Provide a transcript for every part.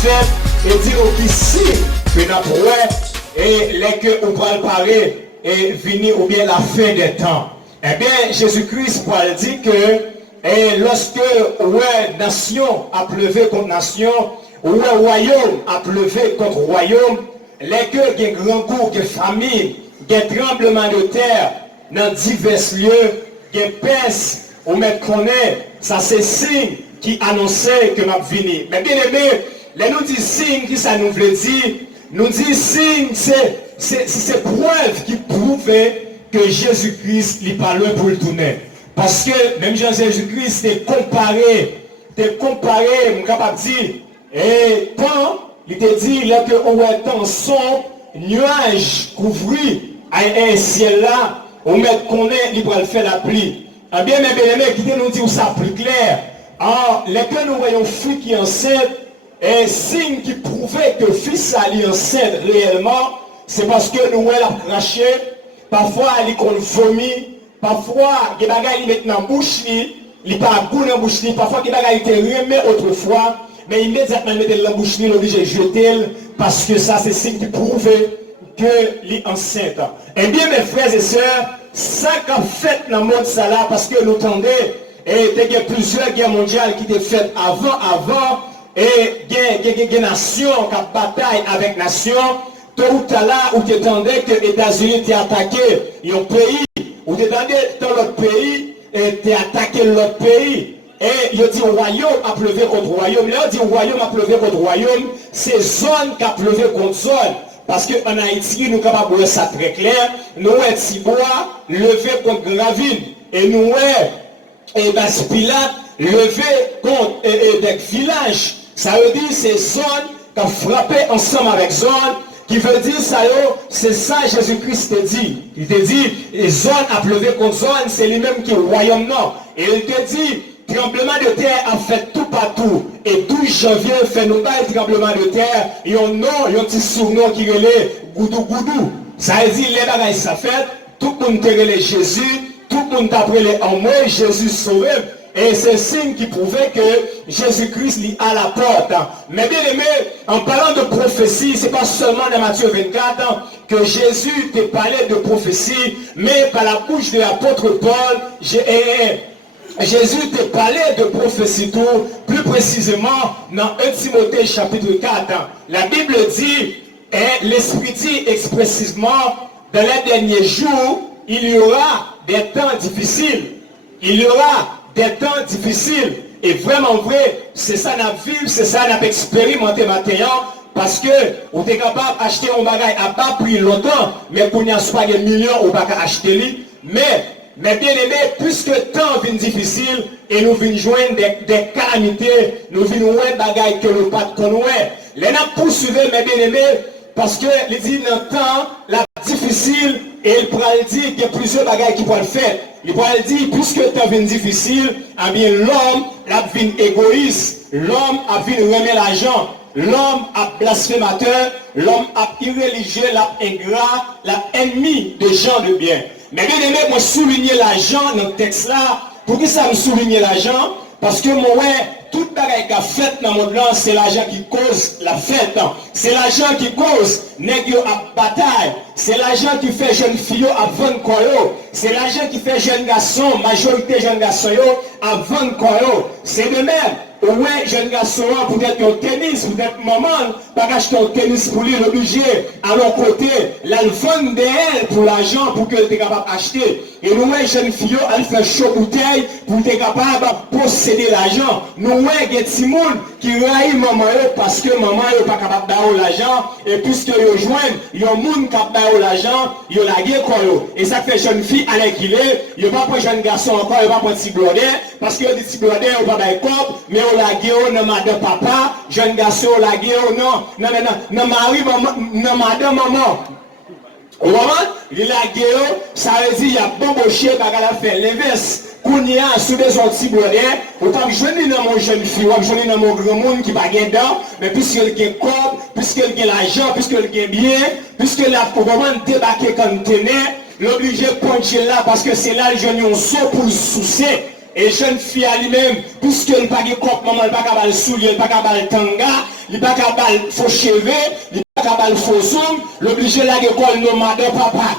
fait, et dit au signe que n'a pas et les que on va parler et venir ou bien la fin des temps. Eh bien, Jésus-Christ pour dire que et lorsque ouais nation a pleuvé contre nation, ouais royaume a pleuvé contre royaume, les que des grands coups, des familles, des tremblements de terre dans divers lieux, des peste, ou mettre connaît, ça c'est signe qui annonçait que m'a venu. Mais bien aimé, les nous dit signe qui ça nous veut dire, nous dit signe c'est preuve qui prouvait que Jésus-Christ n'est pas loin pour le tourner. Parce que même Jésus-Christ est comparé, mon capable de dire, et quand il te dit là que on voit tant son nuage couvri à un ciel là, on met qu'on est, il va le faire la pluie. Eh bien, mes bien-aimés, qui nous dit ça plus clair. Ah, les que nous voyons fille qui est enceinte, un signe qui prouvait que fils est enceinte réellement, c'est parce que nous voyons la craché, parfois il vomit, parfois les bagages ils mettent dans la bouche, il pas goût dans la bouche, parfois les bagages étaient remis autrefois, mais immédiatement ils mettent dans la bouche, il est obligé de jeter, parce que ça c'est signe qui prouvait que les enceinte. Eh bien mes frères et sœurs, ça qu'a fait dans le monde ça là, parce que nous tendons, et il y a plusieurs guerres mondiales qui étaient faites avant, et il y a des nations qui ont bataille avec nations, tout ou là où tu attendais que les États-Unis étaient attaqués, un pays, où tu attendais dans l'autre pays, et tu attaqué l'autre pays. Et il dit royaume a pleuvé contre royaume. Là, il dit royaume a pleuvé contre royaume, c'est zone qui a pleuvé contre zone. Parce qu'en Haïti, nous sommes capables de voir ça très clair. Nous sommes Tibois levé contre Gravine. Et nous sommes Baspilate levé contre des villages. Ça veut dire que c'est zone qui a frappé ensemble avec zone. Qui veut dire ça, c'est ça Jésus-Christ te dit. Il te dit, zone a pleuvé contre zone, c'est lui-même qui est royaume non. Et il te dit, tremblement de terre a fait tout partout. Et 12 janvier fait nous pas tremblement de terre. Et on nom, un petit surnom qui relait Goudou Goudou. Ça veut dire les bagages ça fait. Tout le monde te relait Jésus. Tout le monde t'a appelé en moi. Jésus sauvé. Et c'est signe qui prouvait que Jésus-Christ est à la porte. Mais bien aimé, en parlant de prophétie, ce n'est pas seulement dans Matthieu 24 que Jésus te parlait de prophétie, mais par la bouche de l'apôtre Paul, Jésus te parlait de prophétie tout, plus précisément dans 1 Timothée chapitre 4. La Bible dit, et l'Esprit dit expressivement, dans les derniers jours, il y aura des temps difficiles. Il y aura des temps difficiles. Et vraiment vrai, c'est ça notre vie, c'est ça notre expérimenté maintenant. Parce que on est capable d'acheter un bagage à bas prix longtemps, mais pour n'y avoir pas des millions, on ne peut pas acheter. Mais bien aimé, puisque le temps vient difficile et nous venons joindre des calamités, nous venons joindre des bagages que nous ne connaissons pas. Les gens poursuivent mes bien aimés parce que les dit dans le temps, la difficile, et il pourra dire qu'il y a plusieurs bagages qui pourraient le faire. Il pourra dire, puisque le temps vient difficile, eh bien l'homme a venu égoïste, l'homme a venu remettre l'argent. L'homme a blasphémateur, l'homme a irreligieux, l'ingrat, l'ennemi des gens de bien. Mais bien aimé, moi souligner l'argent dans le texte là. Pour qui ça me souligner l'argent? Parce que moi, tout bagaille qu'a fait dans mon monde, c'est l'argent qui cause la fête. C'est l'argent qui cause nègre à bataille. C'est l'argent qui fait jeune fille à vendre quoi. C'est l'argent qui fait jeune garçon, majorité jeune garçon à vendre quoi. C'est de même. Ouais, jeune garçon, peut-être un tennis, peut-être maman, pas acheter un tennis pour lui, l'obligé, à l'autre côté, là, le vendre d'elle pour l'argent, pour qu'elle soit capable d'acheter. Et nous, jeune fille, elle fait chaud bouteille, pour être capable de posséder l'argent. Nous, il y a des petits monde qui raillent maman, parce que maman n'est pas capable d'avoir l'argent, et puisque ils joignent, il y a un monde capable d'avoir l'argent, il y a la guerre, quoi. Et ça fait jeune fille à l'équilibre, il n'y a pas pour jeune garçon encore, il n'y a pas pour petit blodé, parce qu'il y a des petits blodés, il n'y a pas d'accord, mais la guerre, non, madame papa, jeune garçon, la guerre, non, mari, non, madame maman. Au moment, il la guerre, ça veut dire, il y a bon chien qui a fait l'inverse. Qu'on y a sous des petits blodés, on pas jouer dans mon jeune fille, on jouer dans mon grand monde qui va gagner dedans, mais puisqu'il y a corps, puisqu'il y a l'argent, puisqu'il y a bien, puisqu'il a pour vraiment débarquer comme tenait, l'obligé de puncher là, parce que c'est là le jeune saut pour le soucier. et jeune fille à lui-même, puisque il n'a pas de cop, maman, il n'a pas de soulier, il n'a pas de tanga, il n'a pas de faux cheveux, il n'a pas de faux zoom, l'obligé à l'école nomade papa.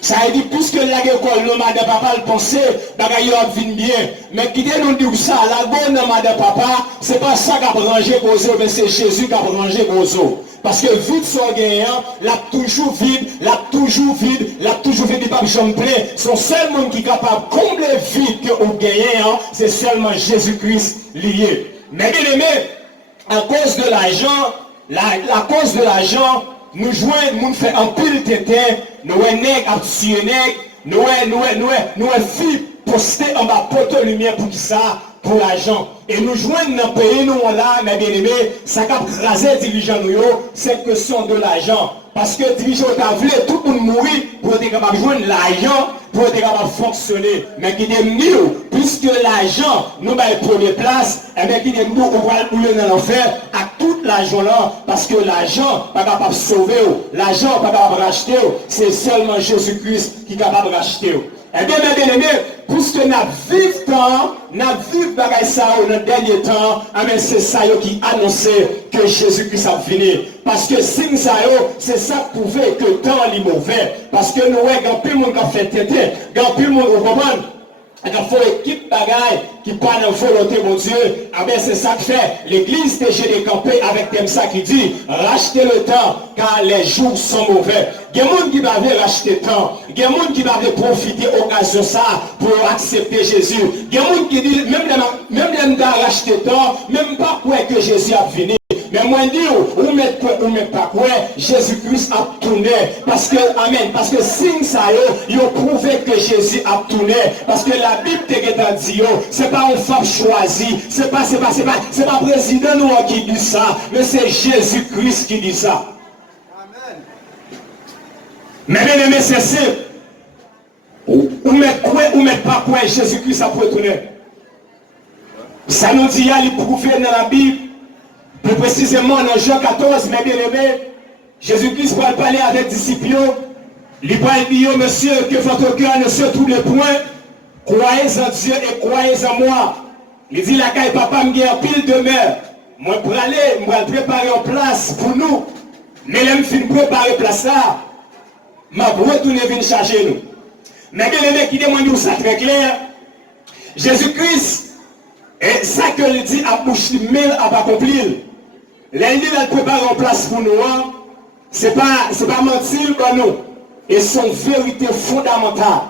Ça veut dire, puisque la école nomade papa le pensait, bagaille a vient bien. Mais qui dit nous dire ça, la bonne nomade papa, c'est pas ça qui a rangé Gozo, mais c'est Jésus qui a rangé Gozo. Parce que vide son gagnant, l'a toujours vide, l'a toujours vide, l'a toujours vide, il pas jamais plein. Son seul monde qui est capable de combler vide que vous gagnez, c'est seulement Jésus-Christ lié. Mais bien aimé, à cause de l'argent, la cause de l'argent, nous jouons, nous faisons un pile tétin, nous nègres, abstionnés, nous filles postés en bas, poteau lumière pour qui ça, pour l'argent. Et nous jouons dans le pays, nous là, mes bien-aimés, ça a crasé les dirigeants, c'est question de l'argent. Parce que les dirigeants ont voulu tout le monde mourir pour être capable de jouer l'argent, pour être capable de fonctionner. Mais qui est mieux, puisque l'argent, nous avons la première place, et bien qui est mieux, on va aller dans l'enfer à tout l'argent là, parce que l'argent n'est pas capable de sauver, l'argent n'est pas capable de racheter, c'est seulement Jésus-Christ qui est capable de racheter. Eh bien, mes bien-aimés, puisque nous vivons bagaille ça dans le dernier temps, c'est ça qui annonçait que Jésus-Christ a venu. Parce que signe ça, c'est ça qui prouvait que le temps est mauvais. Parce que nous, quand plus le monde a fait tête, quand plus le monde comprend, il faut équipe bagaille qui parle de volonté, mon Dieu. C'est ça que fait l'église TGD campé avec thème ça qui dit rachetez le temps car les jours sont mauvais. Il y a des gens qui va racheter le temps. Il y a des gens qui va profiter de l'occasion ça pour accepter Jésus. Il y a des gens qui disent même les gens racheter le temps, même pas quoi que Jésus a venu. Mais moi, je dis, ou met pas quoi, Jésus-Christ a tourné. Parce que, amen, parce que signe ça, il a prouvé que Jésus a tourné. Parce que la Bible te dit, c'est pas une femme choisie, c'est pas président qui dit ça, mais c'est Jésus-Christ qui dit ça. Amen. Mais bien aimé, c'est simple. Ou met quoi, ou met pas quoi, Jésus-Christ a retourné. Ça nous dit, il est prouvé dans la Bible. Plus précisément dans Jean 14, mes bien-aimés, Jésus-Christ va parler avec les disciples. Il va dire, monsieur, que votre cœur ne se trouble point. Croyez en Dieu et croyez en moi. Il dit, la caille papa me guère pile de mer. Moi, pour aller, je vais préparer une place pour nous. Mais je vais préparer place là. Je vais retourner venir chercher nous. Mais bien-aimés, qui demandent ça très clair. Jésus-Christ, et ça que il dit à bouche mais à pas accomplir. L'ennemi va préparer en place pour nous. C'est pas mentir pour nous. Et son vérité fondamentale.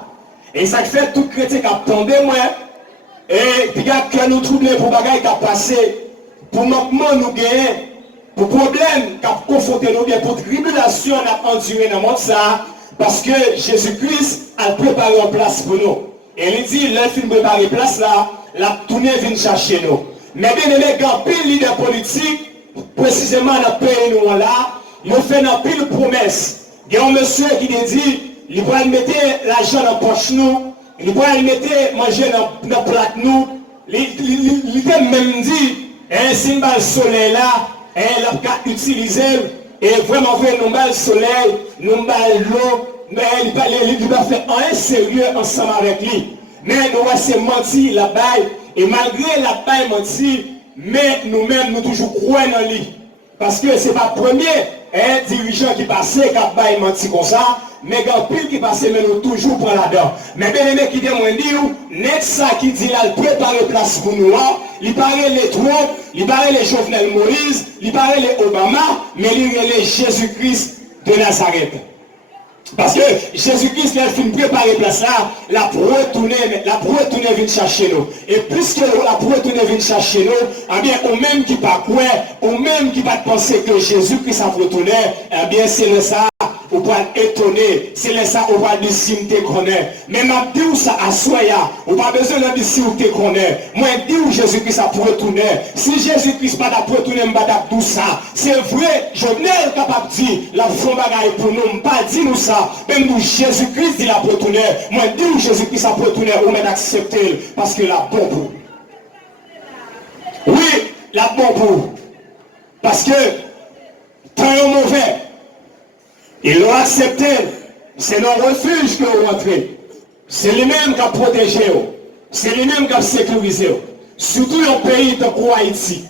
Et ça fait tout chrétien qui attendait moi. Et puis que nous troublons pour bagaille qui a passé. Pour manquement nous gagner. Pour problème qui a confronté nous bien. Pour tribulation on a enduré dans le monde ça. Parce que Jésus-Christ a préparé en place pour nous. Et il dit, le film préparé place là, la tournée vient chercher nous. Mais bien aimé, quand pile leader politique, précisément dans le pays nous là, ils ont fait une pile promesse. Il y a un monsieur qui dit, il va mettre l'argent dans la poche nous, il va mettre manger dans la plate nous, il a même dit, un symbole soleil là, il a utilisé, et vraiment faire nous bal soleil, nous bal l'eau, mais il va faire un sérieux ensemble avec lui. Mais nous avons menti là-bas, et malgré là-bas menti, mais nous-mêmes nous toujours croyons dans lui. Parce que ce n'est pas le premier dirigeant qui passait qui a menti comme ça, mais il y a pile qui passait, mais nous toujours pour là-dedans. Mais bien aimé qui dit, n'est ça qui dit là, il prépare place pour nous, il paraît les Trump, il paraît les Jovenel Moïse, il paraît les Obama, mais il y a les Jésus-Christ de Nazareth. Parce que Jésus-Christ a fait préparer place là, la retourner vient chercher nous. Et puisque la retourner vient chercher nous, eh bien, au même qui pas quoi, au même qui pas penser que Jésus-Christ a retourné, eh bien, c'est le ça, on va étonner, c'est le ça, on va dire si on te connaît. Mais m'a dit où ça à soya, on pas besoin de dire si on te connaît. Moi, dis où Jésus-Christ a retourné. Si Jésus-Christ pas retourné, on va tout ça. C'est vrai, je n'ai pas capable de dire, la fond bagaille pour nous, pas dire nous ça. Même nous, Jésus-Christ dit la retourné. Moi, dis où Jésus-Christ a retourné, on va accepter parce que la bon pour. Oui, la bon pour. Parce que, temps mauvais. Ils l'ont accepté. C'est dans le refuge que vous rentrez. C'est lui-même qui a protégé. c'est lui-même qui a sécurisé. Surtout un pays comme Haïti.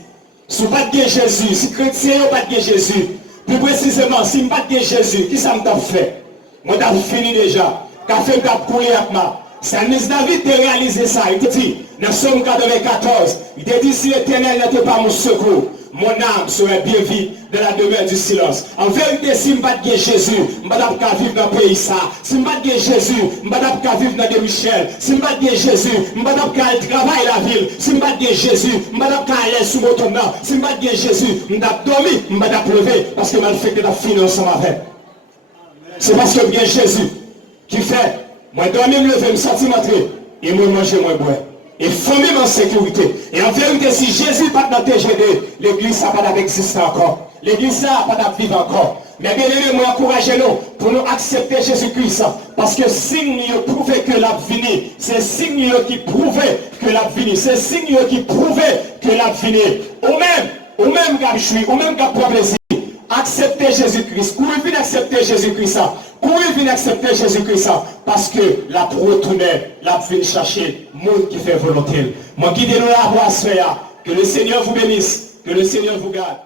Si vous n'avez pas de Jésus, si chrétien n'a pas de Jésus, plus précisément, si je n'ai pas de Jésus, qui ça m'a fait? Moi, j'ai fini déjà. Qu'a fait m'a courir avec moi. Salmis David a réalisé ça. Il te dit, dans Somme 94, il te dit, si l'Éternel n'était pas mon secours, mon âme serait bien vide de la demeure du silence. En vérité, si je n'ai pas de Jésus, je ne peux pas vivre dans le pays ça. Si je n'ai pas de Jésus, je ne peux pas vivre dans de Michel. Si je n'ai pas de Jésus, je ne peux pas travailler la ville. Si je n'ai pas de Jésus, je ne peux pas aller sous mon tournant. Si je n'ai pas de Jésus, je ne peux pas dormir, je ne peux pas pleurer parce que mal fait que la fini ensemble avec. C'est parce que bien Jésus qui fait, moi dormir, me lever, me sentir m'entrer, et moi manger, moi boire. Et famille en sécurité. Et en vérité, si Jésus n'a pas TGD, l'église n'a pas d'exister encore. L'église n'a pas de vivre encore. Mais bien aimé, moi encouragez-nous pour nous accepter Jésus-Christ. Parce que signe prouve que la vini. C'est signe qui prouve que la vini. C'est signe qui prouve que la vini. Ou même quand je suis, ou même quand je plaisir. Accepter Jésus-Christ. Courez venir accepter Jésus-Christ. Courez venir accepter Jésus-Christ. Parce que la retourner, la venir chercher le monde qui fait volonté. Moi, guidez-nous la voie à ce. Que le Seigneur vous bénisse. Que le Seigneur vous garde.